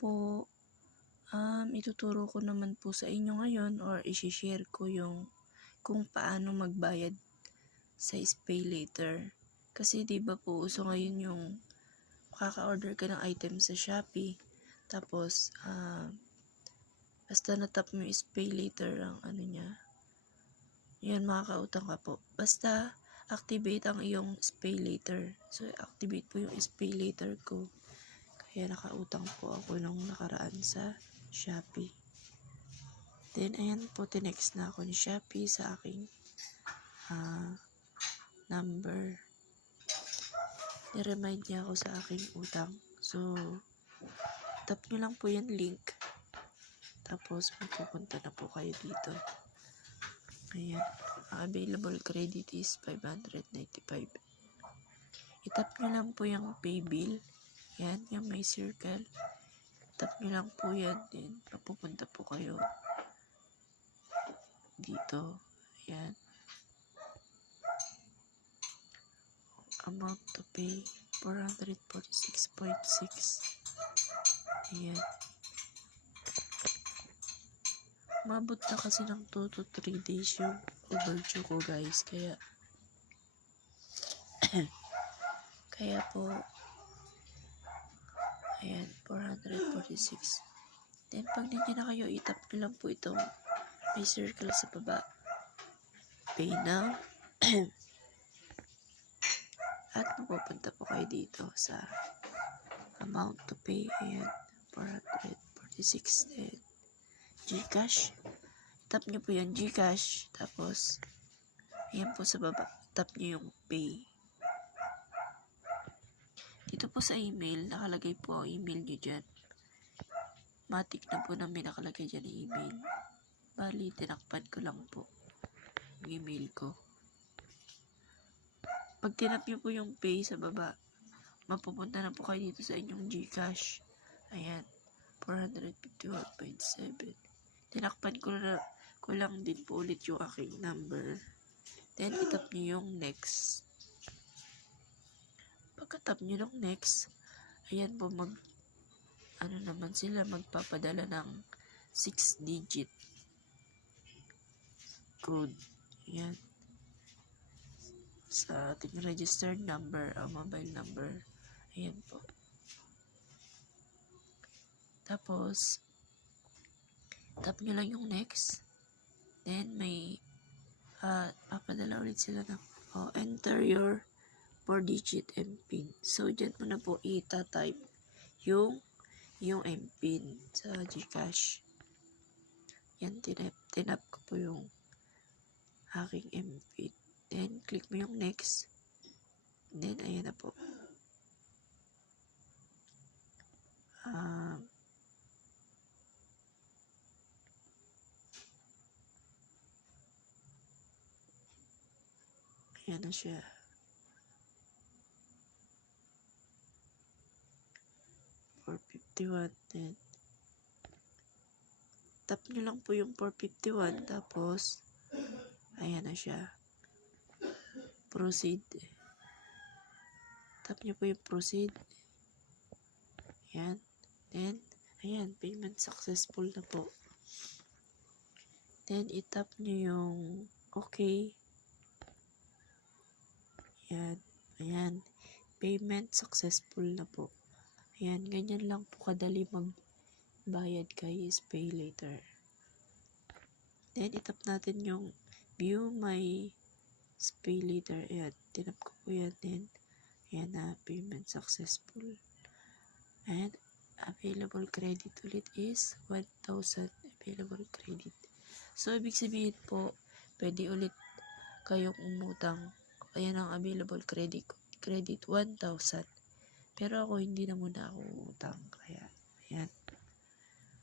Po. Um, ituturo ko naman po sa inyo ngayon or isi-share ko yung kung paano magbayad sa Pay Later. Kasi 'di ba po uso ngayon yung makaka-order ka ng item sa Shopee tapos ah, basta natap mo yung Pay Later ang ano niya. Yan makakautang ka po. Basta activate ang iyong Pay Later. So activate po yung Pay Later ko. Kaya nakautang po ako nung nakaraan sa Shopee. Then, ayan po, tinext na ako ni Shopee sa aking ah, number. Niremind niya ako sa aking utang. So, tap nyo lang po yan link. Tapos, magpupunta na po kayo dito. Ayan. Available credit is 595. Itap nyo lang po yung pay bill. Yan, yung may circle. Tap nyo lang po yan din. Papupunta po kayo dito. Yan. Amount to pay, 446.6. Ayan. Mabot na kasi ng 2 to 3 days yung overdue ko guys. Kaya, kaya po, Ayan, 446. Then, pag nandiyan na kayo, itap nyo lang po itong may circle sa baba. Pay now. At mapupunta po kayo dito sa amount to pay. Ayan, 446. Then, Gcash. Tap nyo po yung Gcash. Tapos, ayan po sa baba. Tap nyo yung pay. Dito po sa email, nakalagay po ang email nyo dyan. Matik na po na may nakalagay dyan ang email. Bali, tinakpan ko lang po yung email ko. Pag tinap nyo po yung pay sa baba, mapupunta na po kayo dito sa inyong Gcash. Ayan, 451.7. Tinakpan ko, na, ko lang din po ulit yung aking number. Then, itap nyo yung next pagkatap nyo ng next, ayan po mag, ano naman sila, magpapadala ng 6 digit code. Ayan. Sa ating registered number, o mobile number. Ayan po. Tapos, tap nyo lang yung next. Then, may, ah, papadala ulit sila ng, oh, enter your 4-digit MPIN. So, dyan mo na po ita-type yung yung MPIN sa Gcash. Yan, tinap, tinap ko po yung aking MPIN. Then, click mo yung next. Then, ayan na po. Um, ayan na siya. For 51 then tap nyo lang po yung 451 tapos ayan na siya. Proceed. Tap nyo po yung proceed. Ayan. Then ayan payment successful na po. Then itap nyo yung okay. Ayan. Ayan. Payment successful na po Ayan, ganyan lang po kadali magbayad kay Pay Later. Then, itap natin yung view my Pay Later. Ayan, tinap ko po yan din. Ayan na, payment successful. And, available credit ulit is 1,000 available credit. So, ibig sabihin po, pwede ulit kayong umutang. Ayan ang available credit. Credit 1,000. Pero ako, hindi na muna ako utang. Kaya, ayan.